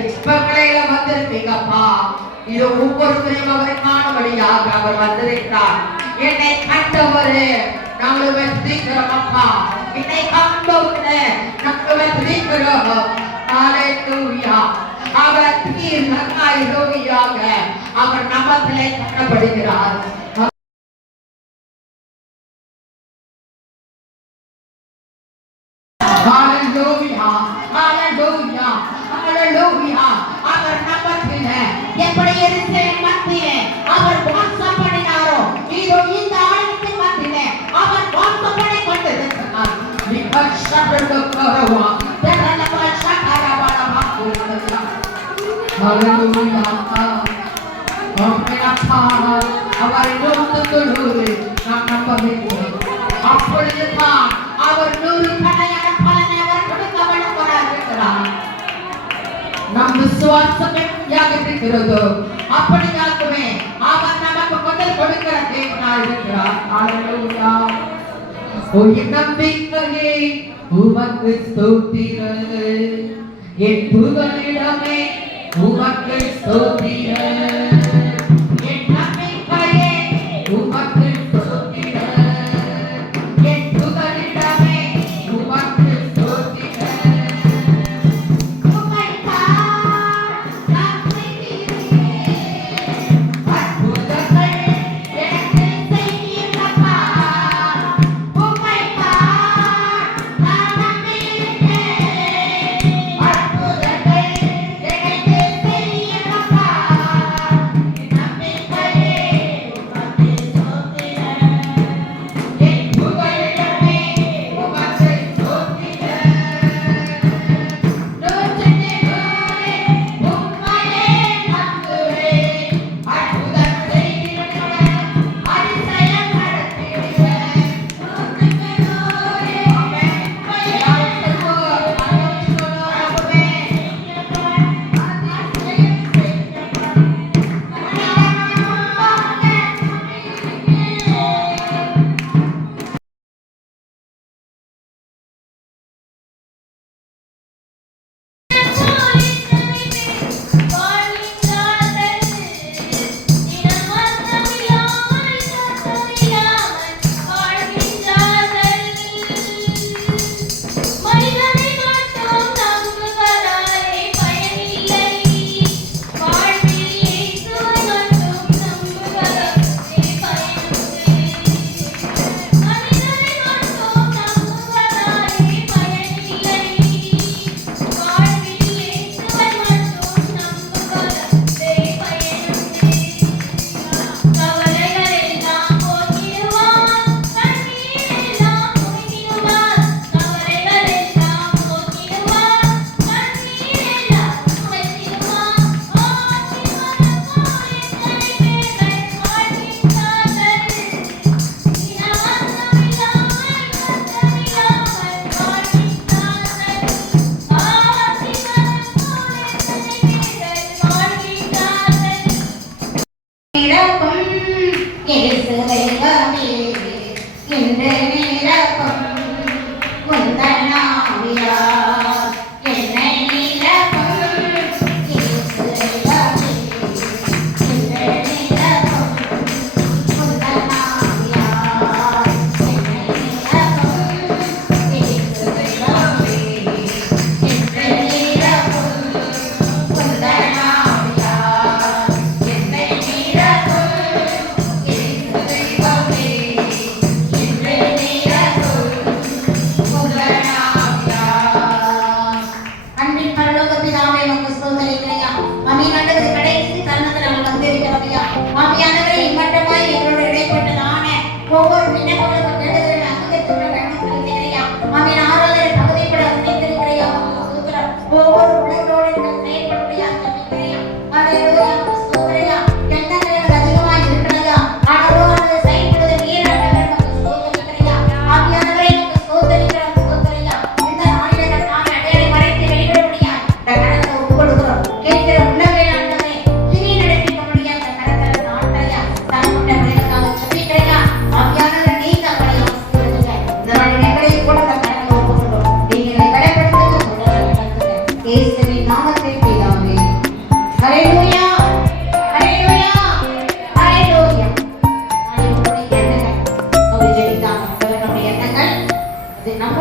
எக்ஸ்பர்ட்ல வந்திருக்கீங்கப்பா. இது ஒவ்வொருவரையும் அவரை காணும்படியாக அவர் வந்திருக்கிறார். என்னை கண்டவரே நாங்கள் வெற்றிக்கிறோம் அப்பா. என்னை கண்டவரே நாங்கள் வெற்றிக்கிறோம். ஹalleluya. அவர் தீர்க்கமாயிருயாக அவர் நமத்திலே காணப்படுகிறார். ஹalleluya. ஹalleluya. ஹalleluya. அவர் நமத்திலே எப்படி எருசலேம் மத்தியிலே அவர் வாசம் பண்ணினாரோ இதோ இந்த ஆலயத்தின் மத்தியிலே அவர் வாசம் பண்ணி கொண்டிருக்கிறார். நிகழ்ச்சப்படுகிறவா தெரலபா சகரபலமா கூறுகிறார். ஹalleluya. அப்பா அவர் நோக்குகிறவரே நாம் நம்ப வேண்டும். அப்பொழுதுதான் அவர் 100 கடையான பலனை அவர் கொடுக்க வல்லவராகிறார். நம் விசுவாசம் எப்படியாக இருக்கிறதோ அப்படியாகவே அவர் நமக்கு பதில் கொடுக்கிற தேவனாய் இருக்கிறார். ஹalleluya. என் நம்பிக்கையே உமக்கு ஸ்தோத்திரம், என் புகலிடமே உமக்கு ஸ்தோத்திரம். என் நம்பிக்கையே உமக்கு ஸ்தோத்திரம், என் புகலிடமே உமக்கு ஸ்தோத்திரம்.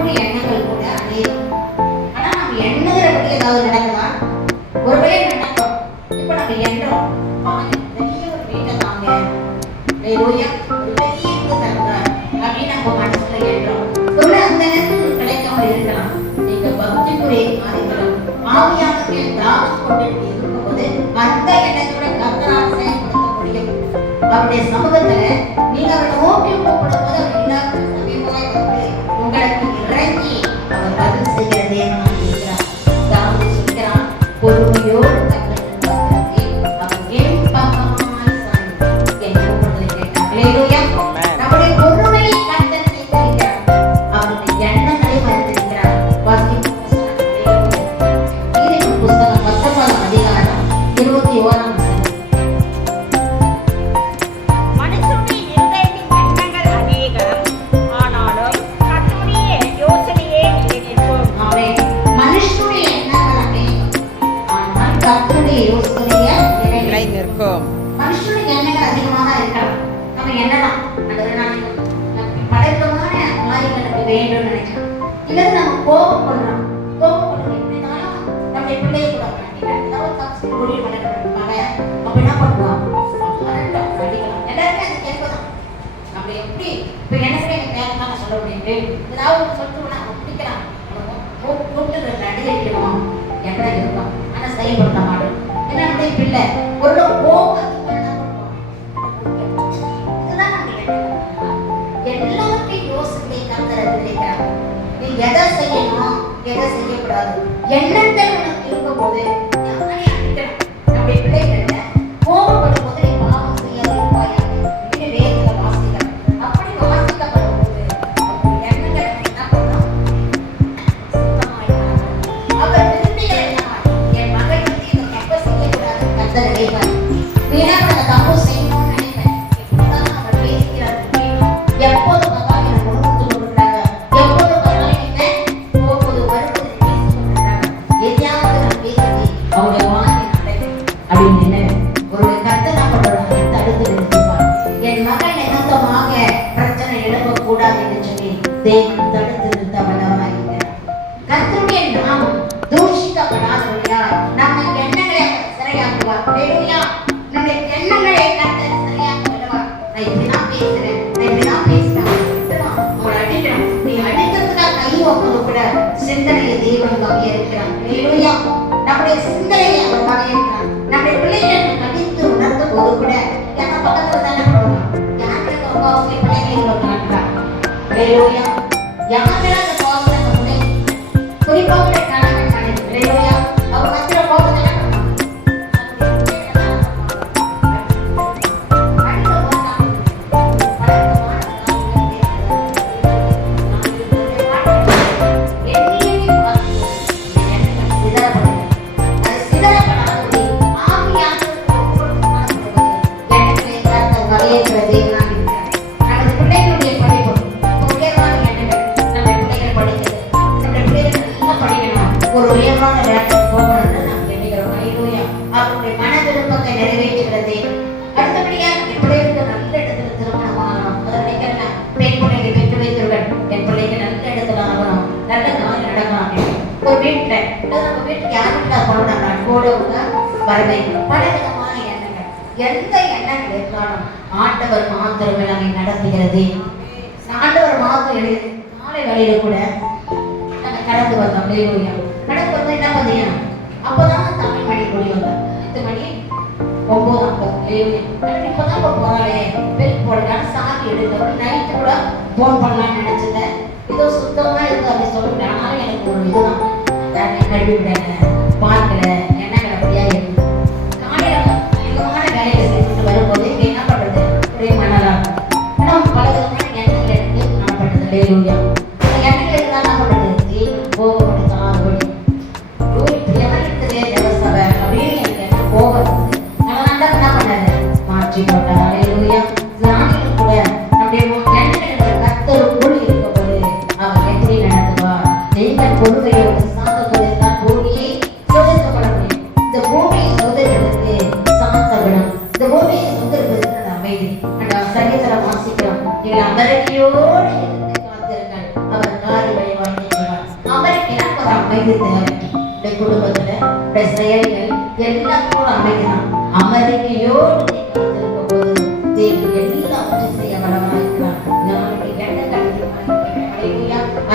நம்முடைய எண்ணங்கள் கூட அநேகம். ஆனா நம்ம எண்ணுகிறபடி ஏதாவது நடக்குதா? ஒருவேளை நடக்கும். இப்ப நம்ம எண்ணம் பெரிய ஒரு வீட்டை தாங்க, ஒரு பெரிய இது தருங்க அப்படின்னு நம்ம மனசுல எண்ணம். ஒருவேளை அந்த நேரத்தில் கிடைக்காம இருக்கலாம். நீங்க பக்திக்குரிய காரியங்களும் ஆவியானவரை திராட்சை கொண்டு இருக்கும்போது அந்த எண்ணத்தோட கர்த்தரால் செயல்படுத்த முடியும். அவருடைய சமூகத்துல நீங்க அவரை நோக்கி கூப்பிடும் போது அவர் எல்லாருக்கும் சமீபமாய் வந்து உங்களுக்கு இறங்கி அவர் பதில் செய்கிற தேவனாக இருக்கிறார். தாவீது சொல்கிறான், பொறுமையோடு செயல்படுத்த மாட்டோம். என்ன நம்முடைய பிள்ளை ஒரு எல்லாத்தையும் யோசித்து கர்த்தர் இருக்கிறார். நீ எதை செய்யணும் எதை செய்யக்கூடாது எண்ணங்கள் உனக்கு இருக்கும் போது நம்முடைய பிள்ளைகள்ல கோபப்படும் போது நீ பாவம் செய்யாத இருப்பாயாக இப்படி வேதத்துல வாசிக்கலாம். அப்படி வாசிக்கப்படும் போது எண்ணங்கள் என்ன பண்ணணும்? அவர் விரும்பிகள் என்ன என் மகள் வந்து இந்த தப்பை செய்யக்கூடாது கர்த்தர் நினைப்பார். வீணா அந்த தப்பு செய்யணும்னு நினைப்பேன். எப்படிதான் அவர் பேசுகிறார் எப்போது பார்த்தாலும் எனக்கு உணர்ந்து கொண்டிருக்கிறாங்க. எப்போது பார்த்தாலும் என்ன போகுது வருவது பேசி கொண்டிருக்கிறாங்க. எதையாவது நான் பேசுறது அவங்க வாங்கி அப்படின்னு நினைவு ஒரு கர்த்தர் என்ன பண்றாங்க? தடுத்து நிறுத்துவார். என் மகன் நிமித்தமாக பிரச்சனை எழுப்பக்கூடாது என்று சொல்லி தேவன் தடுத்து நிறுத்த வல்லவராக இருக்கிறார். கர்த்தருடைய நாமம் தூஷிக்கப்படாதபடியால் நம்ம எண்ணங்களை சிறையாக்குவார். ஹல்லேலூயா. நம்முடைய எண்ணங்களை கர்த்தர் சிறையாக்க விடுவார். நான் இப்படிதான் பேசுறேன், நான் இப்படிதான் பேசுறேன், உங்களை அடிக்கிறேன். நீ அடிக்கிறதுக்காக கை வைப்பது கூட சிந்தனையை தேவன் வகையிருக்கிறார். ஹல்லேலூயா. நம்முடைய சிந்தனையை அவர் வகையிருக்கிறார். நம்முடைய பிள்ளைகளை கடித்து உணர்த்தும் போது கூட எந்த பக்கத்துல தானே போடுவான்? யாருக்கு கோபத்தை பிள்ளைகளை காட்டுறான்? ஹல்லேலூயா. யாருக்கு அந்த கோபத்தை வந்து குறிப்பாக கணவன் மனைவி ஹல்லேலூயா அவர் மத்திய கோபத்தை எந்த எண்ணங்கள் இருந்தாலும் ஆண்டவர் மாத்திரம் நம்மை நடத்துகிறது. ஆண்டவர் மாத்திரம் எழுது. காலை வேளையில கூட நாங்க கடந்து வந்தோம். கடந்து வந்து என்ன பண்ணீங்க? அப்பதான் தமிழ் மணி கூடி வந்தோம். 10 மணி 9:50. இப்பதான் போறாளே பெல் போடலாம் சாமி எடுத்தவங்க நைட்டு கூட போன் பண்ணலாம்னு நினைச்சிட்டேன். இதோ சுத்தமா இருக்கு அப்படி சொல்லிவிட்டேன். ஆனாலும் எனக்கு ஒரு இதுதான் கழுவி விடாங்க பார்க்கல எண்ணங்கள் அப்படியா இருக்கு. வரும்போது என்ன பண்றது? ஒரே மணலா பல விதமான எண்ணங்கள் எடுத்து காணப்பட்டது. ஹல்லேலூயா. எண்ணங்கள் இருந்தா என்ன பண்றது? கோபப்படுத்தலாம் தேவசபை அப்படின்னு எனக்கு கோபம் அதனால என்ன பண்ணாரு? மாற்றி போட்டார். ஹல்லேலூயா. நானும் கூட நம்முடைய எண்ணங்கள் கர்த்தருக்குள் இருக்கும்போது அவர் எப்படி நடத்துவார்? நீங்கள் பொறுமையோடு சாந்தத்தோடு தான் பூமியை சோதிக்கப்பட முடியும். இந்த பூமியை சோதிக்கிறதுக்கு சாந்தப்படும். இந்த பூமியை சுந்தரப்படுத்த அமைதி சங்கீதத்தில் வாசிக்கிறோம். நீங்கள் அமரடியோடு இருந்து காத்திருங்கள் அவர் காரி வழிவாங்க அமைதி தேவை. இந்த குடும்பத்துல இந்த செயல்கள் எல்லாம் கூட அமைக்கலாம். அமெரிக்கையோடு நீ காத்திருக்கும் போது தேவன் எல்லாவற்றையும் செய்ய வல்லவராயிருக்கிறார். நாளைக்கு எந்த கல்வி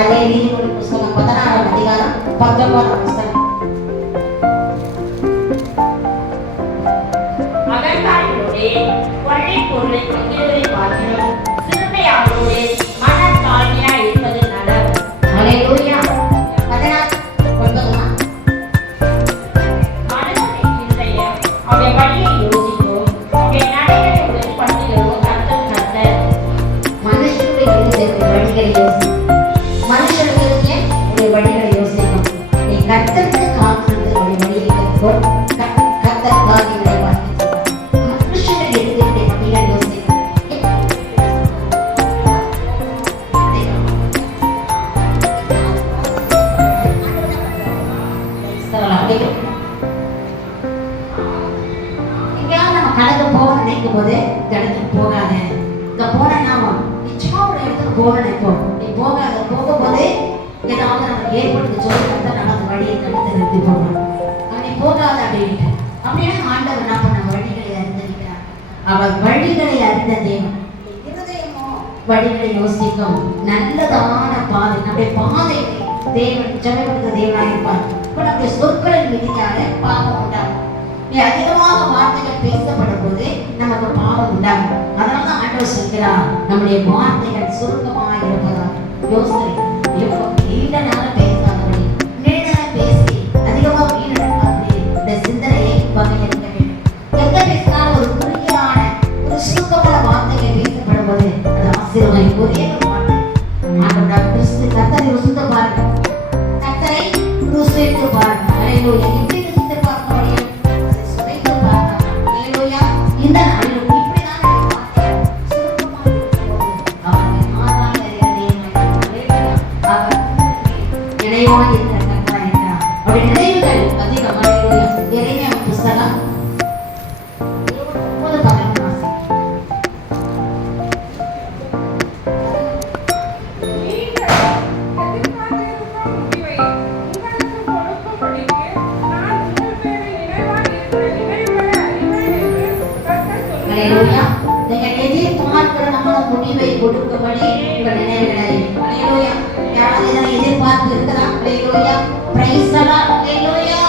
அதே நீதிமொழி புஸ்தகம் 16ஆம் அதிகாரம் 19ஆம் வசனம். அகங்காரிகளோடே கொள்ளை பொருளை பகிர்வதை பார்க்கிறோம். சிறுமையாளோடே மனத்தாழ்மையாய் இருப்பது நலம். ஹல்லேலூயா. 16:9. மனுஷனின் இருதயம் அவருடைய வழியை யோசிக்கும், அவருடைய நடைகளை உடன்படுத்துகிறோ கர்த்தர். மனுஷனுடைய இருதயத்தின் வழிகளை யோசிக்கும். மனுஷனுடைய இருதயம் உடைய வழிகளை யோசிக்கும். நீ கர்த்தருக்கு காத்திருந்து உடைய வழியை கற்கும். கர்த்தர் காரியங்களை வாசிக்கிறார். மனுஷனுடைய இருதயத்தின் வழிகளை யோசிக்கும். எங்கேயாவது நம்ம கணக்கு போக நினைக்கும் போது இந்த இடத்துக்கு போகாத, இங்க போன நாம நிச்சயமா ஒரு இடத்துக்கு போக நினைப்போம். நீ போகாத, போகும்போது ஏதாவது நமக்கு ஏற்பட்டு சொல்லிட்டு நமக்கு வழியை தடுத்து நிறுத்தி போகணும். நீ போகாத அப்படின்ட்டு அப்படின்னா ஆண்டவர் என்ன பண்ண வழிகளை அறிந்திருக்கிறார். அவர் வழிகளை அறிந்த தேவன். இருதயமோ வழிகளை யோசிக்கும். நல்லதான பாதை, நம்முடைய பாதையை தேவன் ஜெபப்படுத்த தேவனாக இருப்பார். இப்ப நம்முடைய சொற்களின் விதியாக பாவம் உண்டாகும். நீ அதிகமாக வார்த்தைகள் பேசப்படும் போது நமக்கு பாவம் உண்டாகும். அதனால தான் ஆண்டவர் சொல்கிறார், நம்முடைய வார்த்தைகள் சுருக்கமாக இருப்பதாக. யோசனை நீண்ட நேரம் பேசாதபடி, நீண்ட நேரம் பேசி அதிகமாக வீணடிக்காதபடி இந்த சிந்தனையை வகையறுக்க வேண்டும். எங்க பேசினாலும் ஒரு குறுகியதான ஒரு சுருக்கமான வார்த்தைகள் பேசப்படும் போது அது ஆசீர்வாதம். ஒரே ஒரு வார்த்தை, ஆண்டவராக கிறிஸ்து கர்த்தரை ருசித்து பாருங்க, கர்த்தரை ருசித்து பாருங்க. ஹல்லேலூயா. எப்படி ருசித்து பார்க்க முடியும்? அதை சுவைத்து பார்க்கலாம். ஹல்லேலூயா. இந்த நாளில் இப்படிதான் வார்த்தைகள் சுருக்கமாக இருக்கும்போது அவரை மாறாத இதயமாய் அவர் நினைவாய் இருக்கிற கர்த்தராய் இருக்கிறார். அவருடைய நினைவுகள் அதிகம். ஹல்லேலூயா. எரேமியா புஸ்தகம் 29:11 வாசி. ஹல்லேலூயா. நீங்கள் எதிர்பார்க்கிற நம்மள முடிவை கொடுக்கும்படி உங்கள் நினைவுகளை அறியும். ஹல்லேலூயா. யாராவது இதனை எதிர்பார்த்து இருக்குதா? Hallelujah. Praise the lord. Hallelujah.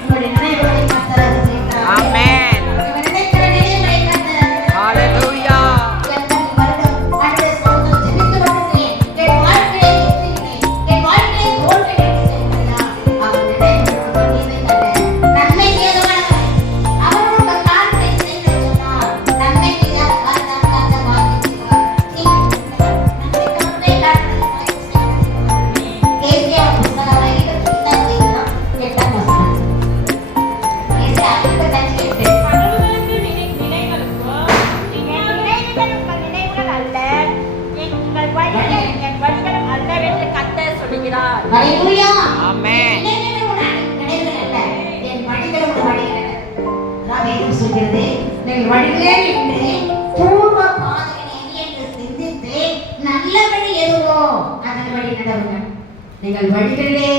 உங்களுடைய நினைவுகளை கர்த்தர் அறிந்திருக்கிறார். Amen. நீங்கள் நினைக்கிற நினைவுகளை கர்த்தர் Hallelujah. எத்தனை வருடம் ஆண்டவரே சமூகத்தில் ஜெபித்து வருகிறேன். என் வாழ்க்கையை வெற்றியினை, என் வாழ்க்கையை தோல்வி என்று சொல்கிறார். அவர் நினைவுகள் நீரை கண்ட நன்மை ஏதுவானவை. அவர் உங்கள் காரியத்தை செய்து சொன்னார். நன்மை செய்யாத காரியத்தை கர்த்தர் வாசிக்கிறார். நன்மை காரியத்தை கர்த்தர் வாசிக்கிறார். ஏசாயா புத்தகம் 58:8 வசனம். ஏசாயா 58:8. கடவுளுக்கு நினைவுகளுக்கோ நீங்கள் நினைவுகள் உங்கள் நினைவுகள் அல்ல, எங்கள் வழிகள் என் வழிகளும் அல்லவென்று கர்த்தர் சொல்லுகிறார். ஹல்லேலூயா. Amen. நினைவுகள் உன் நினைவுகள் அல்ல, என் வழிகள் உன் வழிகள் அல்ல. அதான் வேதம் சொல்கிறது, நீங்கள் வழிகளே என்று பூர்வ பாதைகளை என்று சிந்தித்து நல்ல வழி எதுவோ அதன் வழி நடவுங்கள். நீங்கள் வழிகளே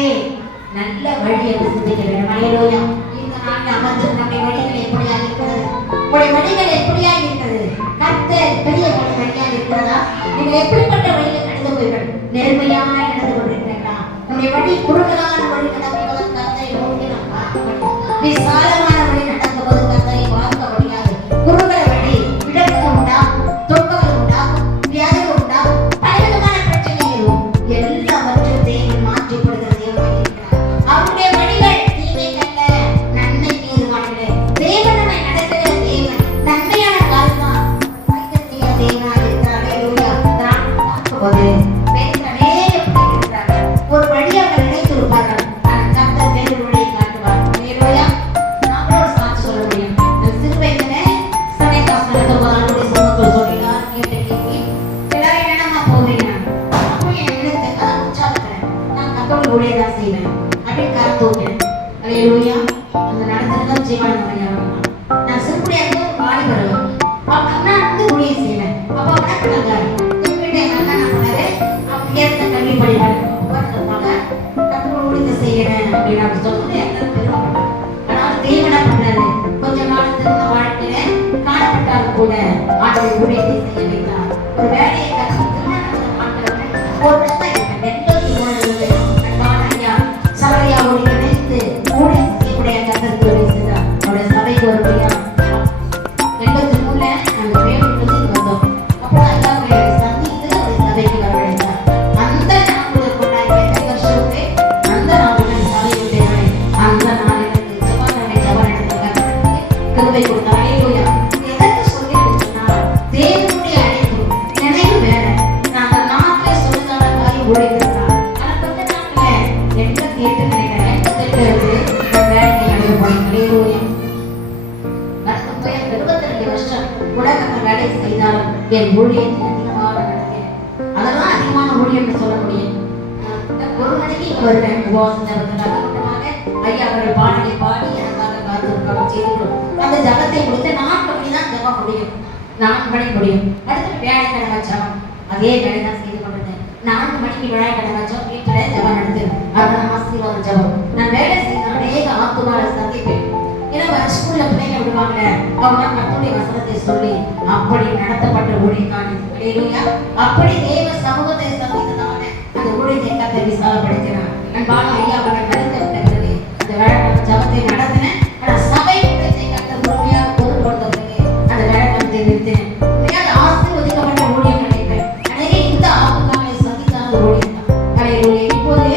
நல்ல வழி என்று சிந்திக்க வேண்டும். ஹல்லேலூயா. இந்த நாளில் அமர்ந்து நம்முடைய வழிகள் எப்படியாக இருக்கிறது? உங்களுடைய வழிகள் எப்படியாக இருக்கிறது? கர்த்தர் பெரிய வழியாக இருக்கிறதா? நீங்கள் எப்படிப்பட்ட வழியில் நடந்து போவீர்கள்? நேர்மையாக நடந்து கொண்டிருக்கிறீர்களா? நம்முடைய வழி குறுகலான வழி நடக்கும்போது கர்த்தரை நோக்கி நாம் பார்க்க முடியும். விசாலமான வழி நடக்கும்போது கர்த்தரை பார்க்க முடியாது. குறுகல வழி விடக்கு உண்டாகும், தொங்கல் உண்டாகும், வியாதிகள் உண்டாகும், பலவிதமான பிரச்சனைகளும் எல்லாவற்றையும் தேவன் மாற்றி கொடுக்கிற தேவனாக இருக்கிறார். அவருடைய வழிகள் தீமைக்கல்ல, நன்மைக்கு ஏதுவானது. தேவன் நம்மை நடத்துகிற தேவன் நன்மையான காரியமாக வைத்திருக்கிற தேவனாக இருக்கிறார். ஹல்லேலூயா. நான் பார்க்கும்போது வேதனை எப்படி இருக்கிறார்கள்? ஒரு வழி அவர்கள் நினைத்திருப்பார்கள். ஆனால் கர்த்தர் வேறு வழியை காட்டுவார். ஹல்லேலூயா. நாமளும் ஒரு சாட்சி சொல்ல முடியும். நான் சிறு வயதிலே சண்டே கிளாஸ் நடத்தும்போது ஆண்டவருடைய சமூகத்தில் சொல்லினார். கேட்ட கேள்வி, எல்லாரும் என்னமா போவீங்க? அப்போ எனக்கு அதான் உற்சாகத்தில் நான் கர்த்தருடைய ஊழியத்தை தான் செய்வேன் அப்படின்னு கரை தூக்கினேன். ஹல்லேலூயா. அந்த நடத்துறது ஜீவன நான் சிறுபடியாக இருந்து வாலிபர்கள் நான் வந்து ஊழியம் செய்வேன். செய்கிறேன் அப்படின்னு அவர் சொல்றது எல்லாரும் பெருமைப்பட்டார். ஆனால் தேவன் என்ன பண்றாரு, கொஞ்ச காலத்துக்கு வாழ்க்கையில காணப்பட்டாலும் கூட ஆண்டவர் ஊழியத்தை செய்ய வைத்தார். ஒரு வேலையை கற்று திருமணம் ஆண்டவர் ஒரு வருஷம் சபையாவோடு இணைந்து ஊழியம் செய்யக்கூடிய கர்த்தருக்கு உதவி செய்தார். அவருடைய சபைக்கு ஒரு வழியா 83 நாங்கள் வேலைக்கு வந்தோம். அப்போ ஐயாவை சந்தித்து அவருடைய சபைக்கு வரவழைத்தார். அந்த நாட்கள் கொண்டாடி 8 வருஷத்தை அந்த நாளுடன் சபையுடைய அந்த நாளில் ஜபநடத்தை கிருபை கொடுத்தார். ஹல்லேலூயா. எதற்கு சொல்கிறேன் சொன்னால் தேவனுடைய அழைப்பு நினைவு வேற. நாங்கள் நாட்டிலே சொல்லுதான மாதிரி ஊழியர்கள் வேலை செய்தாலும் என் ஊழியத்தை அதிகமாக நடக்கிறேன். அதெல்லாம் அதிகமான ஊழியம் சொல்ல முடியும். ஒரு மணிக்கு இங்க வருவேன் உபவாசம் ஜபத்துக்காக மட்டுமாக ஐயா அவர்கள் பாடலை பாடி எனக்காக காத்திருக்காங்க செய்து அந்த ஜபத்தை முடித்து 4 மணி தான் ஜபம் முடியும். 4 மணி முடியும். அடுத்து வியாழக்கிழமை ஜபம் அதே வேலை தான் செய்து கொண்டிருந்தேன். 4 மணிக்கு வியாழக்கிழமை ஜபம் வீட்டில் ஜபம் நடத்து அதனால ஆசீர்வாத ஜபம். நான் வேலை செய்த அநேக ஆத்துமாவை சந்திப்பேன். ஏன்னா ஸ்கூல்ல பிள்ளைங்க விடுவாங்க, அவங்க கர்த்தருடைய வசனத்தை சொல்லி அப்படி நடத்தப்பட்ட ஊழியக்கான ஹல்லேலூயா. அப்படி தேவ சமூகத்தை சந்தித்ததான அந்த ஊழியத்தை கர்த்தர் விசாலப்படுத்தினார். அன்பான ஐயா அவர்கள் நடத்தப்பட்டது அந்த வேலைக்கான ஜபத்தை நடத்தினேன். ஆனால் சபை ஊழியத்தை கர்த்தர் முழுமையாக பொருட்படுத்தவில்லை. அந்த வேலைக்கானத்தை நிறுத்தினேன். ஆசீர்வதிக்கப்பட்ட ஊழியம் நினைப்பேன். அநேக இந்த ஆத்துமாவை சந்தித்தான ஊழியம் தான் ஹல்லேலூயா. இப்போது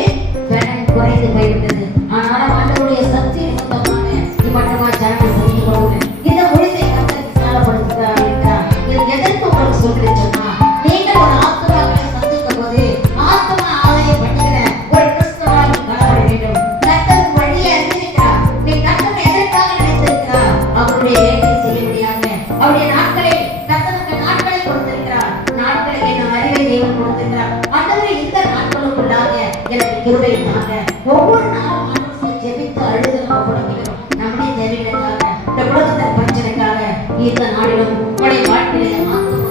வேலை குறைந்து போய்விட்டது. ஆனால் ஆண்டவருடைய சக்தி நிமித்தமாக மட்டுமா ஜனங்கள் செய்து கொள்ளுங்கள். இந்த ஊழியத்தை கர்த்தர் விசாலப்படுத்துகிறார் என்றார். இது எதற்கு உங்களுக்கு சொல்கிறேன் சொன்னா, நீங்கள் ஒரு ஆத்துமாவை சந்திக்கும் போது ஆத்துமா ஆலயம் பண்ணுகிற ஒரு கிறிஸ்தவராக காணப்பட வேண்டும். கர்த்தர் வழியை அறிந்திருக்கிறார். நீ கர்த்தரை எதற்காக நினைத்திருக்கிறார்? அவருடைய வேலையை செய்ய முடியாத அவருடைய நாட்களை கர்த்தருக்கு நாட்களை கொடுத்திருக்கிறார். நாட்களை என்ன அறிவை தேவன் கொடுத்திருக்கிறார். ஆண்டவரே இந்த நாட்களுக்குள்ளாக எனக்கு கிருபை தாங்க. ஒவ்வொரு நாளும் ஆண்டவரை ஜெபித்து அழுது நம்ம கொடுக்கிறோம். நம்முடைய தேவைகளுக்காக இந்த உலகத்தின் பிரச்சனைக்காக இந்த நாளிலும் உங்களுடைய வாழ்க்கையில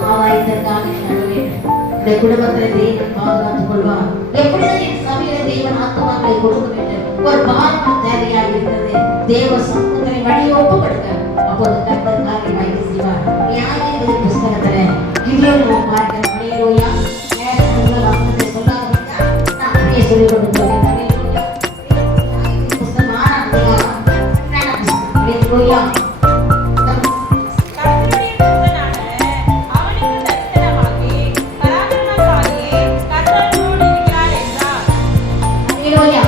ஆதாயத்திற்காக இந்த குடும்பத்தில் தேவன் பாதுகாத்துக் கொள்வார். எப்படிதான் என் சபையில தேவன் ஆத்மாக்களை கொடுக்க வேண்டும். ஒரு பாரம் தேவையாக இருக்கிறது. தேவ சமூகத்தை வழியை ஒப்பு கொடுக்க அப்போது கர்த்தர் காரியம் வாய்ப்பு செய்வார். நியாயாதிபதி புஸ்தகத்துல கிதியோன் பார்க்கிற ஹல்லேலூயா. வசனத்தை சொல்லாத நான் அப்படியே சொல்லிக் கொண்டு போகிறேன். ஹல்லேலூயா. கர்த்தருடைய தூதனான அவனுக்கு தரிசனமாகி பராக்கிரமசாலியே கர்த்தரோடு இருக்கிறார் என்றார். ஹல்லேலூயா.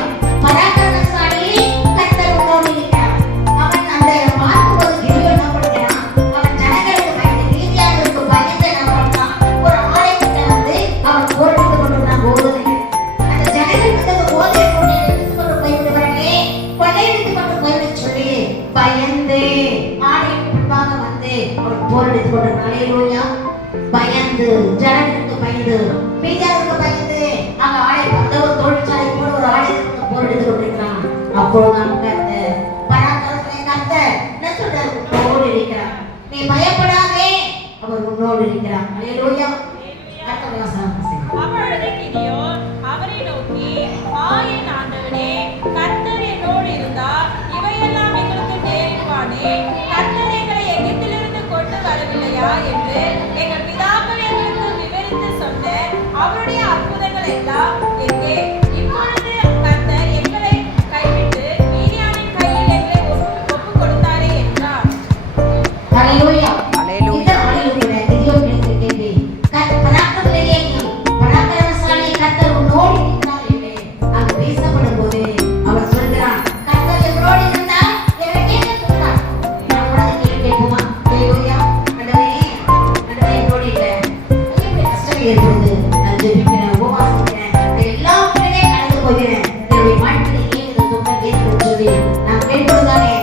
பராக்கிரமசாலியே கர்த்தரோடு இருக்கிறார். அவன் அந்த பார்க்கும்போது கிதியோன் என்ன பண்ணுகிறான்? அவன் ஜனங்களுக்கு பயந்து மீதியானவருக்கு பயந்து என்ன பண்ணான்? ஒரு ஆலயத்தை வந்து அவன் போரிட்டு கொண்டிருந்தான் போதும். அந்த ஜனங்களுக்கு போதை கொண்டு எடுத்து கொண்டு போய்விடுவார்களே, கொள்ளையடித்து கொண்டு போய்விட சொல்லி பயந்து ஆலயத்துக்கு முன்பாக வந்து அவர் போரிட்டு கொண்டிருந்தான். ஹல்லேலூயா. பயந்து ஜனங்களுக்கு பயந்து மீதியானவருக்கு பயந்து அங்க ஆலயம் அந்த ஒரு தொழிற்சாலை போல ஒரு ஆலயத்துக்கு போரிட்டு கொண்டிருக்கிறான். அப்பொழுது நமக்கு அந்த பராக்கிரமசாலி கர்த்தர் என்ன சொல்றாரு? உன்னோடு இருக்கிறார். நீ பயப்படாதே, அவர் உன்னோடு இருக்கிறார். ஹல்லேலூயா. அடுத்த வசனம் வாசிங்க. அப்பொழுது கிதியோன் அவரை நோக்கி, என் ஆண்டவனே, கர்த்தர் என்னோடு இருந்தார், இவையெல்லாம் எங்களுக்கு நேரிடுவானே. கர்த்தர் எங்களை எகிப்திலிருந்து கொண்டு வரவில்லையா என்று எங்கள் பிதாக்கள் எங்களுக்கு விவரித்து சொன்ன அவருடைய அற்புதங்கள் எல்லாம் எங்கே? இப்பொழுது கர்த்தர் எங்களை கைவிட்டு மீதியானின் கையில் எங்களை ஒப்பு கொடுத்தாரே என்றார். ஹல்லேலூயா. இந்த நாளிலே கிதியோன் கேட்ட கேள்வி, பராக்கிரமசாலி கர்த்தர் உன்னோடு இருக்கிறார் என்று அங்கு பேசப்படும் போது அவர் சொல்கிறான், கர்த்தர் என்னோடு இருந்தார், எனக்கு என்ன சொல்றார்? நான் கூட கேள்வி கேட்போமா? ஹல்லேலூயா. ஆண்டவரே என்னோடு இல்லை, எப்படி கஷ்டம் ஏற்படுது? நான் ஜெபிக்கிறேன், உபவாசிக்கிறேன், எல்லாமே கடந்து போகிறேன், என்னுடைய வாழ்க்கையை ஏன் இந்த துக்கம் ஏற்படுத்த சொல்லி நான் கேட்பதுதானே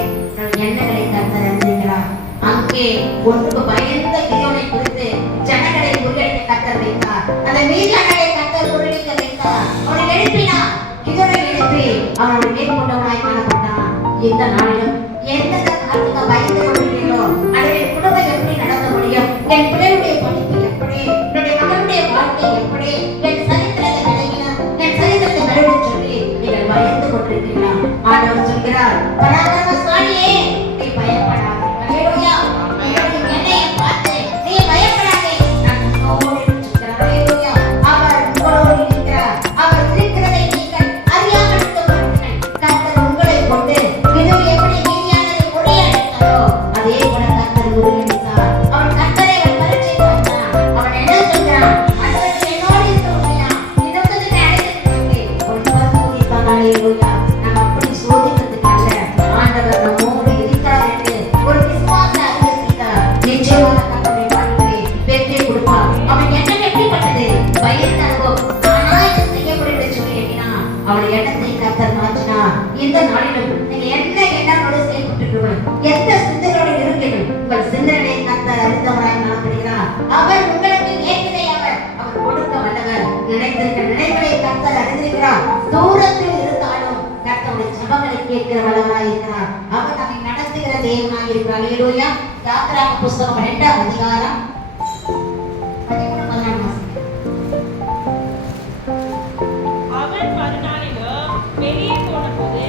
எண்ணங்களை கர்த்தர் அறிந்திருக்கிறார். அங்கே ஒன்றுக்கு பயந்த கிதியோனை குறித்து ஜனங்களை முறியடிக்க கர்த்தர் வைத்தார். அந்த மீதியானவர்களை கர்த்தர் முறியடிக்க வைத்தார். அவனை எழுப்பினார். கிதியோனை எழுப்பி அவனை மேற்கொண்டவனாய் காணப்பட்டான். இந்த நாளிலும் எந்தெந்த காலத்துக்கு பயந்து கொள்கிறீர்களோ அதை குடும்பம் எப்படி நடத்த முடியும்? என் பிள்ளையுடைய படிப்பு எப்படி? என்னுடைய மகனுடைய வாழ்க்கை எப்படி? என் சரித்திரத்தை விளைவின என் சரித்திரத்தை விளைவிட சொல்லி நீங்கள் பயந்து கொண்டிருக்கிறீர்கள். இந்த நாளிலும் நீங்க என்ன எண்ணங்களோடு செயல்பட்டுள்ளீர்கள், எந்த சிந்தனையோடு இருக்கீர்கள், உங்கள் சிந்தனையை கர்த்தர் அறிந்தவராய் காணப்படுகிறார். அவர் உங்களுக்கு ஏற்கனவே அவர் கொடுக்க வல்லவர். நினைத்திருக்க நினைவுகளை கர்த்தர் அறிந்திருக்கிறார். தூரத்தில் இருந்தாலும் கர்த்தருடைய ஜெபங்களை கேட்கிற வல்லவராய் இருக்கிறார். அவர் நம்மை நடத்துகிற தேவனாய் இருக்கிறார். அல்லேலூயா. யாத்திராகம புஸ்தகம் 2ஆம் அதிகாரம் 13-14 வசனம். அவன் மறுநாளிலும் வெளியே போனபோது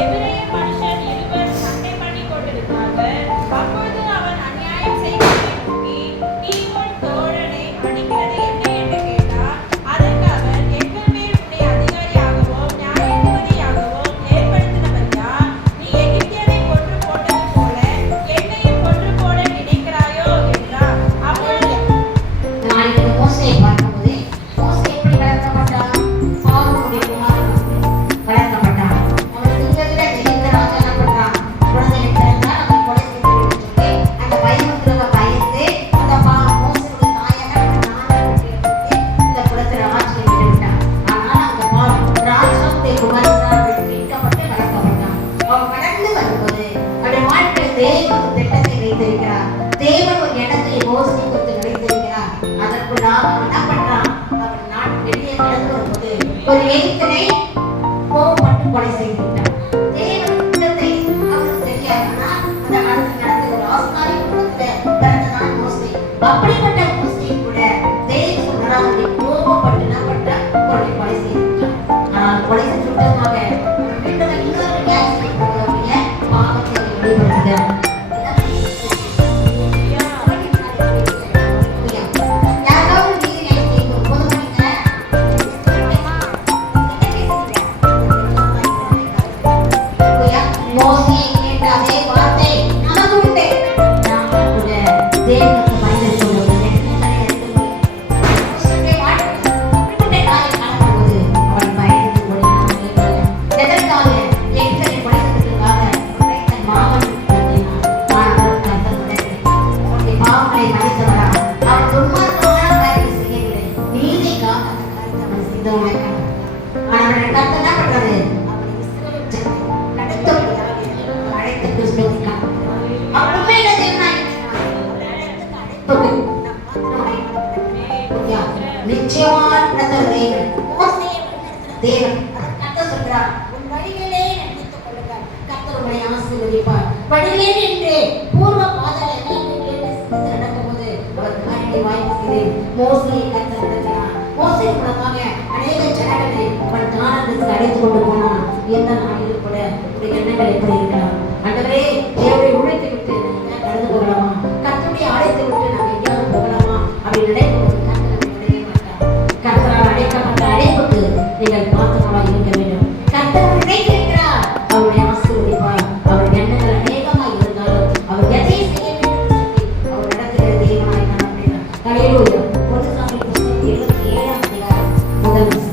எபிரெய மனுஷர் இருவர் சண்டை பண்ணிக் கொண்டிருந்தார்கள். அப்பொழுது அவன் அநியாயம் செய்கிறவனை நோக்கி, நீ உன் தோழனை அடிக்கிறது என்ன என்று கேட்டான். அதற்கு அவன், எங்கள் மேல் உன்னை அதிகாரியாகவும் நியாயாதிபதியாகவும் ஏற்படுத்தினவர் யார்? நீ எகிப்தியரை கொன்று போட்டது போல என்னையும் கொன்று போட நினைக்கிறாயோ என்றான். அப்பொழுது நாளைக்கு மோசேயை பார்க்கும்போது மோசே எப்படி வளர்க்கப்பட்டான்? ஆரோனுடைய குமாரன் வளர்க்கப்பட்டான். அவன் சிங்கத்தில ஜெயித்த ராஜா என்ன பண்றான்? குழந்தைகளை பிறந்தால் அவனை கொலை செய்து விடுன்னு சொல்லி அந்த பயமுறுத்தலை பயந்து அந்த மோசேயுடைய தாயை என்ன பண்ணான்? இந்த குலத்துல ஆட்சியை விட்டுவிட்டான். ஆனால் அந்த ராஜாவுடைய குமாரனால் மீட்கப்பட்டு வளர்க்கப்பட்டான். அவன் வளர்ந்து வரும்போது அவருடைய வாழ்க்கையில் தேவன் ஒரு திட்டத்தை வைத்திருக்கிறார். தேவன் ஒரு இடத்தை மோசே குறித்து நினைத்திருக்கிறார். அதற்குள்ளாக அவன் என்ன பண்றான்? அவன் நாட்டு வெளியே நடந்து வரும்போது ஒரு எகிப்தியனை கோபப்பட்டு கொலை செய்து விட்டான். தேவன் திட்டத்தை அவனுக்கு தெரியாதுன்னா அந்த காலத்தில் நடந்த ஒரு ஆஸ்காரிய குடும்பத்துல பிறந்ததான் மோசே. அப்படிப்பட்ட மோசே கூட தேவன் சொன்னார், அவனை கோபப்பட்டு என்ன பண்றான்? கொலை செய்து விட்டான். ஆனால் கொலை செய்து விட்டதாக அவன் மீண்டும் இன்னொரு நியாயம் செய்யக்கூடிய பாவத்தை வெளிப்படுத்துகிறார். அழைத்து கொண்டு போனான். எந்த நாளிலும் கூட எண்ணங்கள் எப்படி இருக்கலாம்? ஆண்டவரே, தேவனை உழைத்து விட்டு கடந்து போகலாமா? கர்த்தருடைய அழைத்து விட்டு நாங்கள் எங்கேயாவது போகலாமா அப்படின்னு நினைக்கும்போது கர்த்தர் நம்மை மாட்டார். கர்த்தரால் அழைக்கப்பட்ட அழைப்புக்கு நீங்கள் பாத்திரமாக இருக்க வேண்டும். கர்த்தர் நினைத்திருக்கிறார், அவருடைய ஆசீர்வதிப்பார். அவருடைய எண்ணங்கள் அநேகமாக இருந்தாலும் அவர் எதை செய்ய வேண்டும் சொல்லி அவர் நடத்துகிற தெய்வமாய் காணப்படுகிறார். அல்லேலூயா. 1 சாமுவேல் புத்தகம் 27ஆம் அதிகாரம் 1 வசனம்.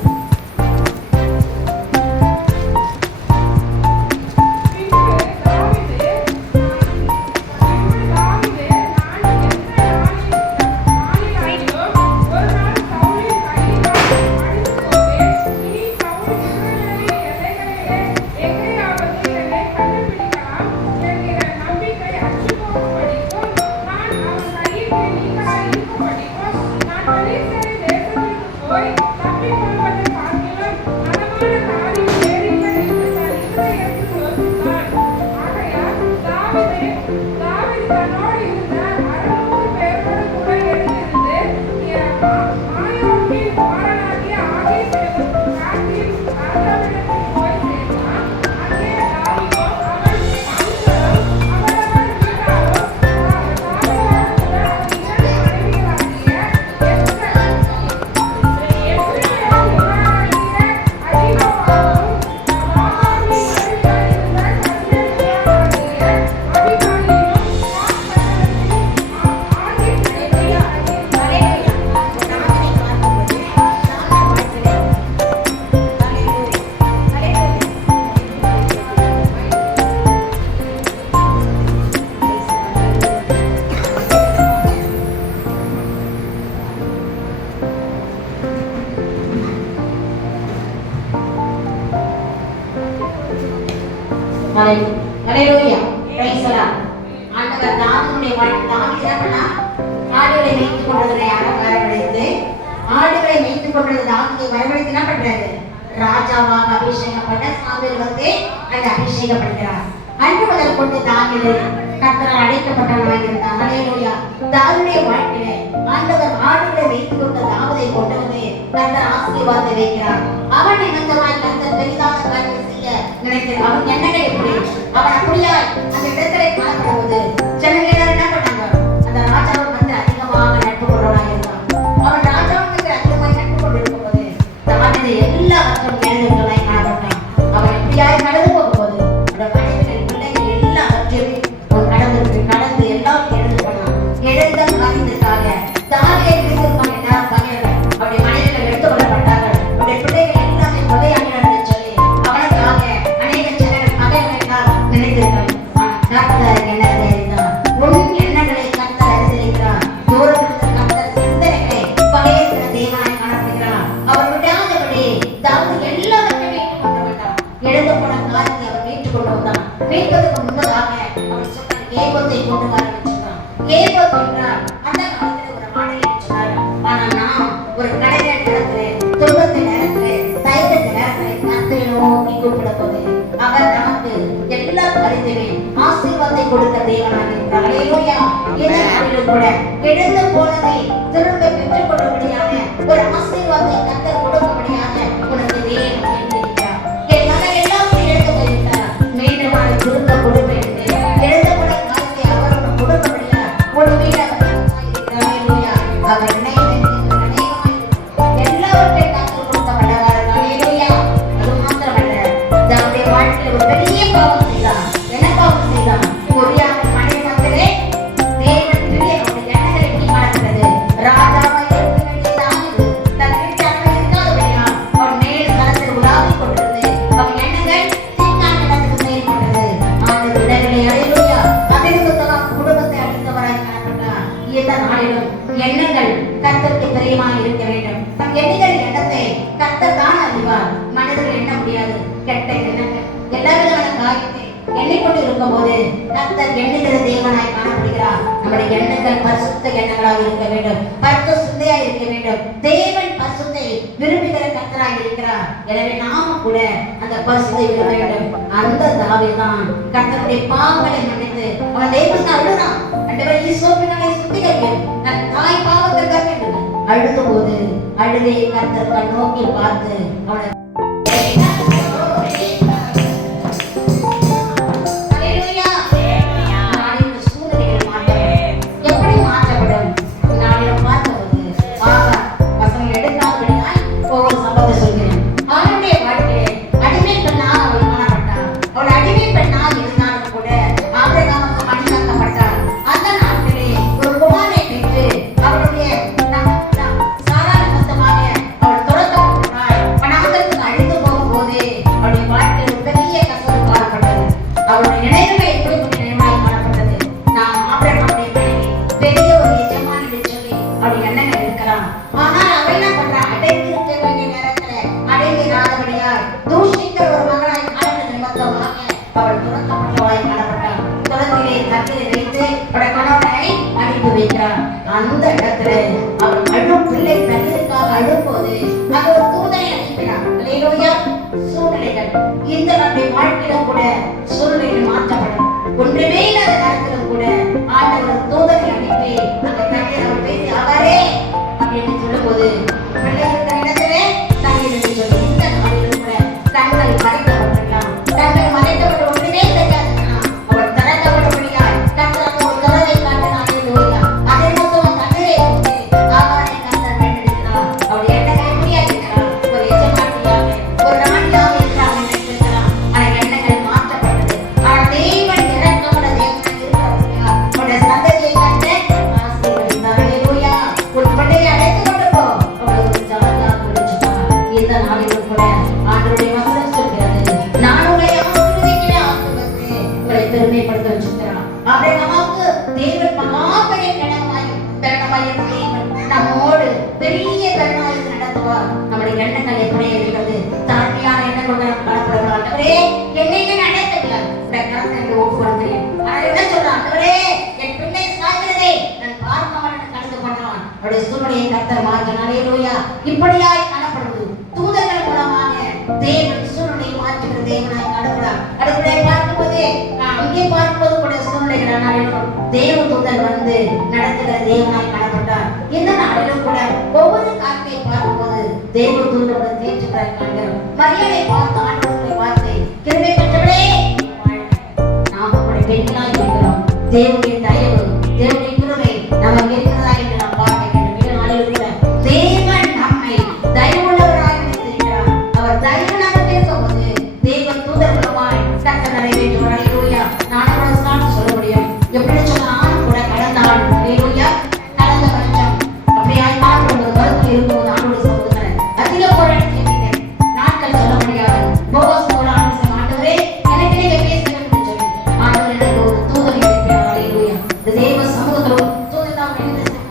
மறையும். ஹல்லேலூயா. Praise the lord. ஆண்டவர் தாவீதுடைய வாழ்க்கை தாவீது என்ன பண்ணா? ஆடுகளை மேய்த்துக் கொண்டிருந்த யாரை வரவழைத்து ஆடுகளை மேய்த்துக் கொண்டிருந்த தாவீதை வரவழைத்து என்ன பண்றாரு? ராஜாவாக அபிஷேகம் பண்ண சாமுவேல் வந்து அந்த அபிஷேகம் பண்ணுகிறார். அன்று முதல் கொண்டு தாவீது கர்த்தரால் அழைக்கப்பட்டவனாக இருந்தார். ஹல்லேலூயா. தாவீதுடைய வாழ்க்கையில ஆண்டவர் ஆடுகளை வைத்துக் கொண்ட தாவீதை கொண்டு வந்து கர்த்தர் ஆசீர்வாதத்தை வைக்கிறார். அவன் நிமித்தமாய் கர்த்தர் பெரிதான காரியத்தை செய்ய நினைத்தார். அவன் எண்ணங்கள் எப்படி? அவன் அப்படியாய் அந்த இடத்திலே காணப்படுவது ஜனங்கள் என்ன பண்ணாங்க? அந்த ராஜாவுக்கு வந்து அதிகமாக நட்பு கொண்டவனாக இருந்தான். அவன் ராஜாவுக்கு அதிகமாக நட்பு கொண்டிருக்கும் போது தாவீது எல்லாவற்றும் எழுதுகளாய் காணப்பட்டான். அவன் எப்படியாய் நடந்து போகும்போது அந்த மனிதர்கள் பிள்ளைகள் எல்லாவற்றையும் கடந்து எல்லாம் எழுந்து போனான். எழுந்த காரியத்திற்காக தாவீதை விடுவிப்பான் என்றார் பகைவர்கள். அவருடைய மனிதர்கள் எடுத்துக் கொள்ளப்பட்டார்கள். அவருடைய பிள்ளைகள் எல்லாமே கொலையாளிகள் என்று சொல்லி அவனுக்காக அநேக ஜனங்கள் பகைவர்களால் நினைத்தார்கள். கர்த்தர் என்ன அறிந்தார்? உன் எண்ணங்களை கர்த்தர் அறிந்திருக்கிறார். தூரத்திலிருந்து கர்த்தர் சிந்தனைகளை பகைக்கிற தேவனாய் காணப்படுகிறார். அவர் விடாதபடி தாவீது எல்லாவற்றையும் மீட்டுக் கொண்டு வந்தார். எழுந்து போன காரியத்தை அவர் மீட்டுக் கொண்டு வந்தார். மீட்பதற்கு முன்பதாக அவர் சொன்ன ஏபத்தை கொண்டு வர வச்சிருந்தார். ஏபத் என்றால் அந்த காலத்தில் ஒரு ஆடை சொன்னார். ஆனால் நாம் ஒரு கடையை நேரத்திலே துன்பத்தின் நேரத்திலே தயக்கத்தின் நேரத்திலே கர்த்தரை நோக்கி கூப்பிடும் போது அவர் நமக்கு எல்லா காரியத்தையும் ஆசீர்வாதத்தை கொடுக்க தேவனாக இருக்கிறார். ஹல்லேலூயா. இந்த நாளிலும் கூட எழுந்து போனதை திரும்ப பெற்றுக் கொள்ளும்படியான ஒரு ஆசீர்வாதத்தை கர்த்தர் கொடுக்கும்படியாக உனக்கு தேவன் எழுந்திருக்கிறார். என் மகன் எல்லாத்தையும் எழுந்து போயிருக்கிறார். மீண்டும் அதை திரும்ப கொடுப்பேன் என்று எழுந்து போன காரியத்தை அவர் உனக்கு கொடுக்கும்படியாக ஒரு வீடாக இருக்கிறார். ஹல்லேலூயா. அவர் எல்லாவற்றையும் கர்த்தர் கொடுக்க வல்லவர். ஹல்லேலூயா. அது மாத்திரமல்ல, தன்னுடைய வாழ்க்கையில் ஒரு பெரிய பாவம் செய்தார். என்ன பாவம் செய்தார்? கொரியாவின் மனைவிடத்திலே தேவன் பிரியனுடைய எண்ணங்களை எப்படி காணப்பட்டது? ராஜாவாய் இருக்க வேண்டிய தாவீது தன் வீட்டார்கள் இருக்காதபடியால் அவன் மேல் களத்தில் உலாவிக் கொண்டிருந்து அவன் எண்ணங்கள் தீங்கான இடத்துக்கு செயல்பட்டது. ஆண்டவர் இடங்களை ஹல்லேலூயா. அதிர்வுத்தலாம் குடும்பத்தை அளித்தவராய் காணப்பட்டார். இந்த நாளிலும் எண்ணங்கள் கர்த்தருக்கு பிரியமாய் இருக்க வேண்டும். தன் எண்ணுகிற எண்ணத்தை கர்த்தர் தான் அறிவார். மனிதர்கள் எண்ண முடியாது. கெட்ட எண்ணங்கள் எல்லா விதமான காரியத்தை எண்ணிக்கொண்டு இருக்கும் போது கர்த்தர் எண்ணுகிற தேவனாய் காணப்படுகிறார். நம்முடைய எண்ணங்கள் பரிசுத்த எண்ணங்களாக இருக்க வேண்டும். பரிசுத்த சிந்தையாய் இருக்க வேண்டும். தேவன் பரிசுத்தை விரும்புகிற கர்த்தராய் இருக்கிறார். எனவே நாம கூட அந்த பரிசுத்தை விரும்ப வேண்டும். அந்த தாவீது தான் கர்த்தருடைய பாவங்களை மன்னித்து அவன் தேவனுக்கு அழுதான். ஆண்டவரே, ஈசோப்பினாலே சுத்திகரியும். தன் தாய் பாவத்திற்காக என்று அழுத போது அழுதை கர்த்தர் கண் நோக்கி பார்த்து அவனை அந்த இடத்துல அவன் அழும் பிள்ளை தண்ணீருக்காக அழும்போது அது ஒரு தூதனை அனுப்பினார். ஹல்லேலூயா. சூழ்நிலைகள் இந்த நம்முடைய வாழ்க்கையில கூட சூழ்நிலைகள் மாற்றப்படும். ஒன்றுமே இல்லாத நேரத்திலும் கூட ஆண்டவர் தூதனை அனுப்பி அந்த தண்ணீர் அவர் பேசி ஆகாரே அப்படின்னு சொல்லும் போது பிள்ளை இருக்கிற இடத்துல தண்ணீர் என்று சொல்லி இந்த நாளிலும் கூட கண்கள் மறைக்கப்பட்டிருக்கலாம். கண்கள் மறைக்கப்பட்ட ஒன்றுமே தெரியாதுன்னா அவள் திறக்கப்பட்டபடியால் கர்த்தர் ஒரு கதவை காட்டினார். ஹல்லேலூயா. அதே மட்டும் கண்ணீரை போட்டு ஆகாரை கர்த்தர் கண்டெடுக்கிறார். அவள் எண்ணங்களை முடியாதிருக்கிறார். ஒரு எஜமானியாக ஒரு ராணியாக இருக்கிறார் நினைத்திருக்கிறார். ஆனால் எண்ணங்கள் மாற்றப்பட்டது. ஆனால் தேவன் இறக்கமுள்ள தேவனாக இருக்கிறார். உன்னுடைய சந்ததியை கண்டு ஆசீர்வதித்தார். ஹல்லேலூயா. உன் பிள்ளையை அழைத்துக் கொண்டு போ. அவள் ஒரு ஜாதியாக விழிச்சுட்டார். இந்த நாளிலும் கூட ஆண்டவருடைய வசனம் சொல்கிறது, நான் உங்களை ஆசீர்வதிக்கிறேன், ஆசீர்வதிக்கிறேன், உங்களை பெருமைப்படுத்த வச்சிருக்கிறார். ஆபிரகாமுக்கு தேவன் மகாபெரிய கனமாயும் பெருமாயும் தேவன் நம்மோடு பெரிய கருணாய் நடத்துவார். நம்முடைய எண்ணங்கள் எப்படி இருக்கிறது? தாழ்மையான எண்ணங்களுடன் காணப்படுகிறார். ஆண்டவரே, என்னை அழைத்துள்ளார். கர்த்தர் மாற்றினார். ஹல்லேலூயா. இப்படியாய் காணப்படுவது தூதர்கள் மூலமாக தேவன் சூழ்நிலையை மாற்றுகிற தேவனாய் காணப்படுகிறார். அடுத்ததை பார்க்கும்போது நான் அங்கே பார்க்கும்போது கூட சூழ்நிலைகள் தேவ தூதன் வந்து நடத்துகிற தேவனாய் காணப்பட்டார். இந்த நாளிலும் கூட ஒவ்வொரு காரியத்தை பார்க்கும்போது தேவ தூதரோட தேற்றுகிறாய் காண்கிறோம். மரியாதை பார்த்து ஆண்டவரை பார்த்து கிருபை பெற்றவளே நாம கூட பெண்களாய் இருக்கிறோம். தேவனுடைய தயவு தேவனுடைய கிருபை நமக்கு இருக்கிறதா என்று நாம் பார்க்க வேண்டும். இந்த நாளில் கூட தேவன் நம்மை தயவுள்ளவராக வைத்திருக்கிறார். அவர் தயவு நமக்கு இருக்கும்போது தேவன் தூதர்களுமாய் கர்த்தர் நிறைவேற்றுவார். ஹல்லேலூயா. நான் கூட சாட்சி சொல்ல முடியும். எப்படி சொன்னால் கூட கடந்த ஆண்டு ஹல்லேலூயா கடந்த வருஷம் அப்படியாய் பார்க்கும்போது வருத்தம் இருக்கும்போது ஆண்டோட சகோதரர் அதிக போராடி கேட்டேன். நாட்கள் சொல்ல முடியாது. போகோஸ்தோட ஆண்டவரே எனக்கு நீங்க பேச வேண்டும் சொல்லி ஆண்டவர் எனக்கு ஒரு தூதனை வைக்கிறார். ஹல்லேலூயா. இந்த தேவ சமூகத்தில் தூதன் தான்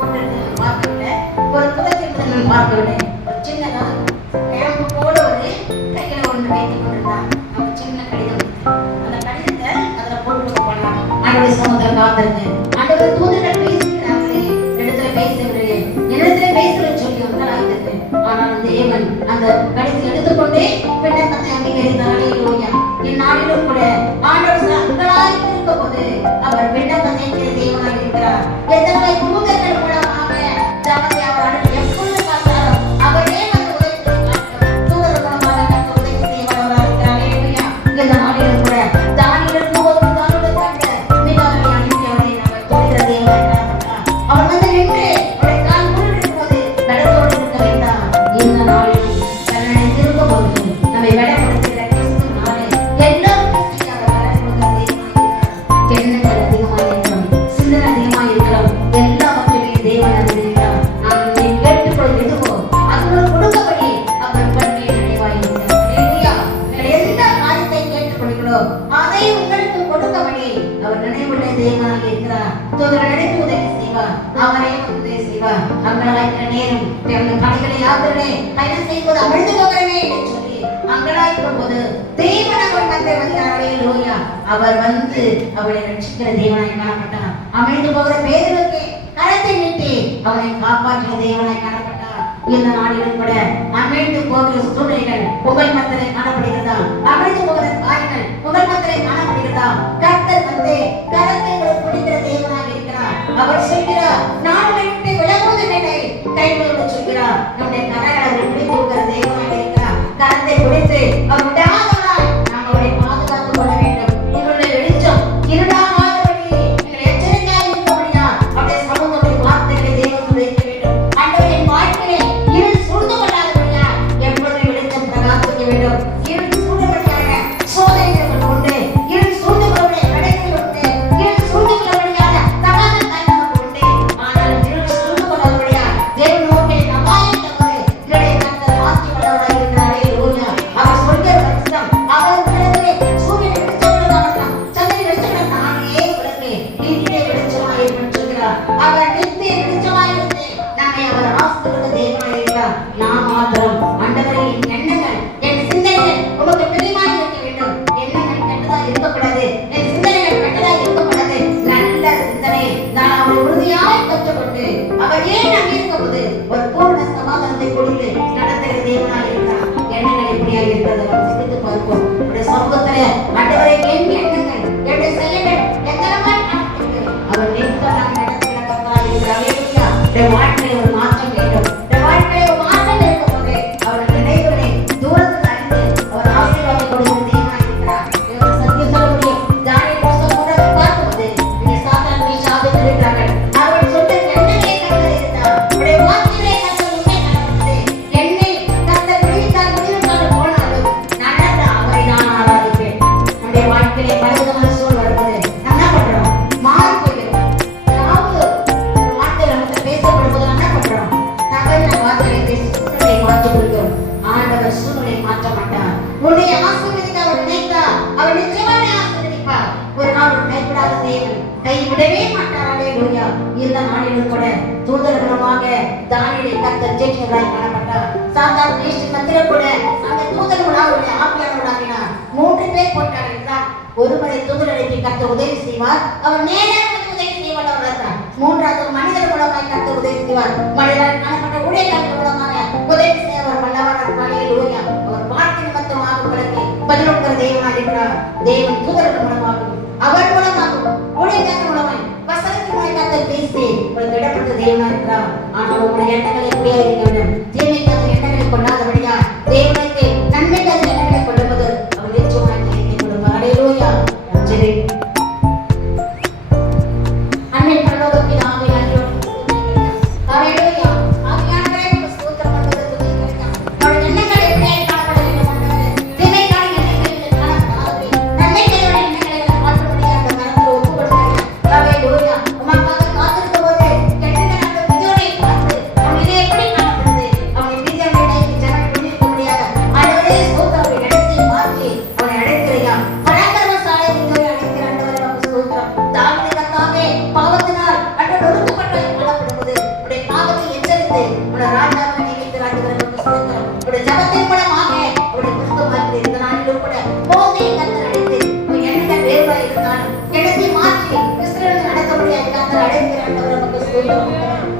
கொண்டிருக்கிறது பார்க்கவில்லை. ஒரு புதத்திற்கு பார்க்கவில்லை. ஒரு சின்னதாக கேம்பு போல ஒரு கையில ஒன்று வைத்துக் கொண்டிருந்தான். அவர் சின்ன கடிதம் அந்த கடிதத்தை அதுல போட்டு போனார். ஆண்டவர் சமூகத்தில் காத்திருந்து ஆண்டவர் தூதர்கள் பேசுகிறார்களே இடத்துல பேசவில்லையே இடத்துல பேசல சொல்லி வந்தாராய்த்தது. ஆனால் தேவன் அந்த கடிதத்தை எடுத்துக்கொண்டே விண்ணப்பத்தை அங்கீகரித்தார். ஹல்லேலூயா. இந்நாளிலும் கூட ஆண்டவர் சங்களாய் இருக்கும் போது அவர் விண்ணப்பத்தை தேவனாய் இருக்கிறார். எத்தனை தூதர்கள் மூலமாக ஜபத்தை அவர் எப்பொழுது பார்த்தாலும் அவரே வந்து உதவி செய்கிறார். தூதர்கள் மூலமாக கர்த்தர் உதவி செய்வராக இருக்கிறார். ஹல்லேலூயா. இந்த நாளிலும் கூட தானியேல் போது தானுடைய கண்ட மிகாவேலை அனுப்பி அவரை நம்ம துதிக்கிற தேவனாய் காணப்பட்டார். அவர் வந்து நின்று அவரை கால் முன்னிட்டு போது நடத்தோடு இருக்க வேண்டாம். இந்த நாளிலும் தன்னை திரும்ப போது நம்மை வெளிப்படுத்துகிற கிறிஸ்து நாளே எல்லோரும் கிறிஸ்துக்காக வெளிப்படுகிற தேவனாய் இருக்கிறார். எண்ணங்கள் அதிகமாக இருக்கிறோம், சிந்தனை அதிகமாக இருக்கிறோம், எல்லாவற்றையுமே தேவன் அறிந்திருக்கிறார். நாம் இதை கேட்டுக்கொள் எதுவோ அதோடு கொடுக்கபடி அவர் கண்ணே நினைவாய் இருக்கிறார். ஹல்லேலூயா. எந்த காரியத்தை கேட்டுக்கொள்கிறோ அதை உங்களுக்கு கொடுக்கபடி அவர் நினைவுள்ள தேவனாக இருக்கிறார். தூதர்கள் நினைத்து உதவி செய்வார். அவரே உதவி செய்வார். அங்கலாய்க்கிற நேரம் தன்னுடைய பணிகளை யாத்திரை பயணம் செய்வது அமிழ்ந்து போகிறவே என்று சொல்லி அங்கலாய்க்கும் போது தேவன் அவர் மத்திய வருகிறார். ஹல்லேலூயா. அவர் வந்து அவரை ரட்சிக்கிற தேவனாய் காணப்பட்டார். அமிழ்ந்து போகிற பேதுருக்கு கரத்தை நீட்டி அவரை காப்பாற்றின தேவனாய் காணப்பட்டார். இந்த நாளிலும் கூட அமிழ்ந்து போகிற சூழ்நிலைகள் உங்கள் மத்தியிலே காணப்படுகிறதா? அமிழ்ந்து போகிற காரியங்கள் உங்கள் மத்தியிலே காணப்படுகிறதா? கர்த்தர் வந்து கரத்தை பிடிக்கிற தேவனாக இருக்கிறார். அவர் சொல்கிறார் நான் உன்னை விட்டு விலகுவதில்லை கைவிட சொல்கிறார். நம்முடைய கரங்களை அவர் பிடித்து இருக்கிற தேவனாக இருக்கிறார். கரத்தை பிடித்து அவர் விடாதவராய் நாம் அவரை பாதுகாத்துக் கொள்ள வேண்டும். இவருடைய வெளிச்சம் இருடாதபடி நீங்கள் எச்சரிக்கையாக இருக்கும்படியா அவருடைய சமூகத்தை வார்த்தைகளை தேவன் வைக்க வேண்டும். ஆண்டவரின் வாழ்க்கையை இருள் சூழ்ந்து கொள்ளாதபடியா எப்பொழுதும் வெளிச்சம் பிரகாசிக்க வேண்டும். இருள் சூழ்ந்தபடியாக சோதனைகள் உண்டு, இருள் சூழ்ந்து கொள்ளக்கூடிய கடைகள் உண்டு, இருள் சூழ்ந்து கொள்ளக்கூடியான தகாத காரியங்கள் உண்டு. ஆனால் இருள் சூழ்ந்து கொள்ளாதபடியா தேவன் நோக்கி அபாயம் தவறு இவருடைய கர்த்தர் மாற்றி கொள்ளவராக இருக்கிறார். ஹல்லேலூயா. அவர் சொல்கிற வெளிச்சம் அவர் உங்களிடத்திலே சூரியன் வெளிச்சம் சந்திரன் வெளிச்சம் நானே உங்களுக்கு நித்திய வெளிச்சமாய் இருப்பேன் சொல்கிறார். அவர் நித்திய வெளிச்சமாய் இருந்து நம்மை அவர் ஆசீர்வதிக்கிற தேவனாய் இருக்கிறார். நாம் மாத்திரம் ஆண்டவரே என் எண்ணங்கள் என் சிந்தனைகள் உமக்கு பிரியமாய் இருக்க வேண்டும். எண்ணங்கள் கெட்டதாக இருக்கக்கூடாது, என் சிந்தனைகள் கெட்டதாக இருக்கக்கூடாது. நல்ல சிந்தனை நான் அவரை உறுதியாய் கற்றுக்கொண்டு அவர் ஏன் நம்பி இருக்கும்போது ஒரு பூர்ண சமாதானத்தை கொடுத்து நடத்துகிற தேவனாய் இருக்கிறார். எண்ணங்கள் எப்படியாக இருக்கிறது நாம் சிந்தித்து பார்ப்போம். உடைய சமூகத்திலே ஆண்டவரே என் எண்ணங்கள் என்னுடைய செயல்கள் எத்தனமாய் காணப்படுகிறது. அவர் நேர்மையாக நடத்துகிற கர்த்தராய் இருக்கிறார். ஹல்லேலூயா. உடைய வாழ்க்கையில் ஒரு மாற்றம் வேண்டும். உடைய வாழ்க்கையில் ஒரு மாற்றம் இருக்கும்போது அவர் நினைவுகளை தூரத்தில் அறிந்து அவர் ஆசீர்வாதம் கொடுக்கிற தேவனாய் இருக்கிறார். இவர் சத்தியம் சொல்ல முடியும். தானியேல் புத்தகம் 3 பார்க்கும்போது இங்கே சாத்தான் மீஷாவை இருக்கிறார்கள். அவர் சொன்ன எண்ணங்களை கர்த்தர் இருந்தார். உடைய வார்த்தைகளை கர்த்தர் உண்மை காணப்பட்டது. என்னை கர்த்தர் விடுவித்தார் முடிவுக்கான போனாலும் நல்ல அவரை நான் ஆராதிப்பேன். நம்முடைய வாழ்க்கையிலே பலவிதமான சூழல் வருவது நம்ம என்ன பண்றோம்? மாறி போகிறோம். ஏதாவது ஒரு வார்த்தை நமக்கு பேசப்படும்போது நம்ம என்ன பண்றோம்? தவறான வார்த்தைகளை பேசி சூழ்நிலையை மாற்றி கொள்கிறோம். ஆண்டவர் சூழ்நிலையை மாற்ற மாட்டார். உன்னை ஆசீர்வதிக்க அவர் நினைத்தார். அவர் நிச்சயமாக ஆசீர்வதிப்பார். ஒரு நாள் ஒரு கைவிடாத தேவன் கைவிடவே மாட்டார். ஹல்லேலூயா. இந்த நாளிலும் கூட தூதர்களுமாக தானியேலை கர்த்தர் ஜெயிக்கிறவராய் காணப்பட்டார். சாத்தான் மேஷின் மத்தியில கூட அந்த தூதர்களாக அவருடைய ஆவியானவராகினார். 3 பேர் போட்டார்கள் என்றால் ஒருவரை தூதர் அழைத்து கர்த்தர் உதவி செய்வார். அவர் நேராக உதவி செய்வார். மூன்றாவது மனிதர் மூலமாக மூலமாய் கர்த்தர் உதவி செய்வார். மனிதனால் காணப்பட்ட ஊழியக்காரர்கள் மூலமாக உதவி செய்ய அவர் வல்லவரான ஹல்லேலூயா. அவர் வார்த்தை நிமித்தமாக உங்களுக்கு பதிலளிக்கிற தேவனாய் இருக்கிறார். தேவன் தூதர்கள் மூலமாகவும் அவர் மூலமாகவும் ஊழியக்காரர்கள் மூலமாய் வசனத்தின் மூலமாய் கர்த்தர் பேசி உங்களுக்கு இடப்பட்ட தேவனாய் இருக்கிறார். ஆனால் உங்களுடைய எண்ணங்களை எப்படியா இருக்க வேண்டும்? தீமைக்காக எண்ணங்களை கொண்டாதபடியா தேவனுக்கு நன்மைக்காக எண்ணங்களை கொள்ளும்போது அவர் நிச்சயமாய் ஜெயத்தை கொடுப்பார். ஹல்லேலூயா. சரி, அன்னை பரலோக பிதாவே நன்றியோடு ஸ்தோத்திரிக்கிறேன். ஹல்லேலூயா. ஆவியானவரே உமக்கு ஸ்தோத்திரம் பண்ணுவது துதிக்கிறேன். உம்முடைய எண்ணங்கள் எப்படியாய் காணப்பட வேண்டும் ஆண்டவரே. தீமைக்கான எண்ணங்களை காணப்படாதபடி நன்மைக்கான எண்ணங்களை மாற்றும்படியாக அந்த கரத்தில் ஒப்புக் கொடுக்கிறேன். ஹல்லேலூயா. உமக்காக காத்திருக்கும் போது கெட்டவன் அந்த விதோனை பார்த்து அவன் இதை எப்படி காணப்படுது? அவனை மீதியானவனை ஜனம் புரிஞ்சிக்கும்படியாக ஆண்டவரே ஸ்தோத்திரம் இடத்தை மாற்றி அவனை அழைக்கிறையா. பராக்கிரமசாலி விதோனை அழைக்கிற ஆண்டவரே உமக்கு ஸ்தோத்திரம். தாவீது கர்த்தாவே பாவத்தினால் அன்று நொறுக்கப்பட்டு காணப்படும்போது உடைய பாவத்தை எச்சரித்து உடைய ராஜாவை நியமித்து ஆண்டவரே உமக்கு ஸ்தோத்திரம். உடைய ஜபத்தின் மூலமாக உடைய கிறிஸ்துவாய் இந்த நாளிலும் கூட மோசேயை கர்த்தர் அழைத்து உன் எண்ணங்கள் வேறுபாடு இருந்தாலும் எண்ணத்தை மாற்றி இஸ்ரவேலை நடத்தபடியாக கர்த்தர் அழைக்கிற ஆண்டவரே உமக்கு ஸ்தோத்திரம்.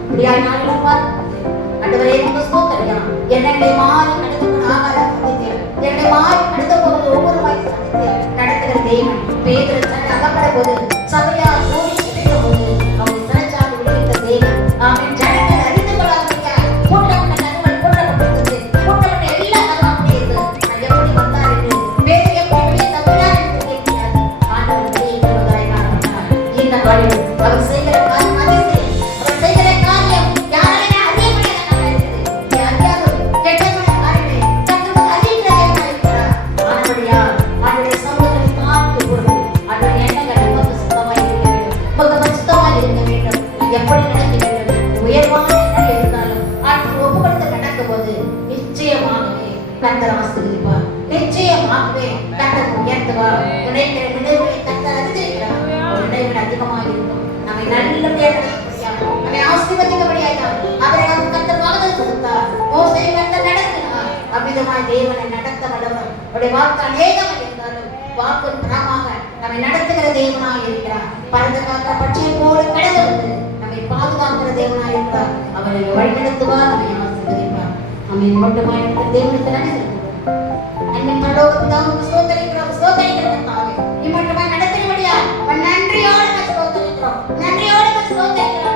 இப்படியாய் நாளிலும் பார்த்து ஆண்டவரே உமக்கு ஸ்தோத்திரம். எண்ணங்களை மாறி நடந்து போன ஆகாரம் சந்தித்தேன். எண்ணங்களை மாறி நடந்து போவது ஒவ்வொரு வாய் சந்தித்து நடத்துகிற தெய்வம் பேதுரு சண்டை அகப்பட போது சபையார் ஓடி கிடைத்த போது அவனை சிறைச்சாலை விடுவித்த தெய்வம். ஆமென். ஜனங்கள் அறிந்து கொள்ளாதபடியா கூட்டப்பட்ட கதவுகள் பூட்டப்பட்டிருந்தது. கூட்டப்பட்ட எல்லா கதவும் அப்படியே இருந்தது. நான் எப்படி வந்தார் என்று பேதுரு எப்படி வெளியே தப்பினார் என்று தெரிய முடியாது. ஆண்டவர் வெளியே கொள்வதாய் காணப்பட்டார். இந்த வழியில் அவர் செய்கிற காரியம் அதிசயம். அவர் செய்கிற காரியம் யாராலே அறியப்படாத காரியம் இருக்குது. நீ அறியாத கெட்டவன காரியங்களை கர்த்தர் அறிகிறவராய் இருக்கிறார். ஆனபடியால் அவருடைய சமூகத்தை பார்த்து பொறுத்து அவருடைய எண்ணங்கள் உமக்கு சுத்தமாய் இருக்க வேண்டும். உமக்கு பரிசுத்தமாய் இருக்க வேண்டும். நீ எப்படி நடக்க வேண்டும்? உயர்வான எண்ணங்கள் இருந்தாலும் அவருக்கு ஒப்புக்கொடுத்து நடக்கும் போது நிச்சயமாகவே கர்த்தர் ஆசீர்வதிப்பார். நிச்சயமாகவே கர்த்தர் உயர்த்துவார். நினைக்கிற நினைவுகளை கர்த்தர் அறிந்திருக்கிறார். ஒரு நினைவு அதிகமாக இருக்கும். நம்மை நல்லபடியாக நடத்தும்படியாக நம்மை ஆசீர்வதிக்கும்படியாக அவரை நமக்கு கர்த்தர் வாக்குத்தத்தம் கொடுத்தார். மோசேயை கர்த்தர் நடத்தினார். அவ்விதமாய் தேவனை நடத்த வல்லவர். அவருடைய வாக்கு அநேகமாக இருந்தாலும் வாக்கு பிரமாக நம்மை நடத்துகிற தேவனாய் இருக்கிறார். பறந்து காக்கிற பட்சியை போல கடந்து வந்து நம்மை பாதுகாக்கிற தேவனாய் இருக்கிறார். அவரை வழிநடத்துவார். நம்மை ஆசீர்வதிப்பார். நம்மை மட்டுமாய் இருக்கிற தேவனுக்கு நன்றி செலுத்துவோம். அன்னை பரலோக பிதாவுக்கு ஸ்தோத்திரிக்கிறோம். ஸ்தோத்திரிக்கிறோம் தாவே. இம்மட்டுமாய் நடத்தினபடியா நன்றியோடு ஸ்தோத்திரிக்கிறோம். நன்றியோடு ஸ்தோத்திரிக்கிறோம்.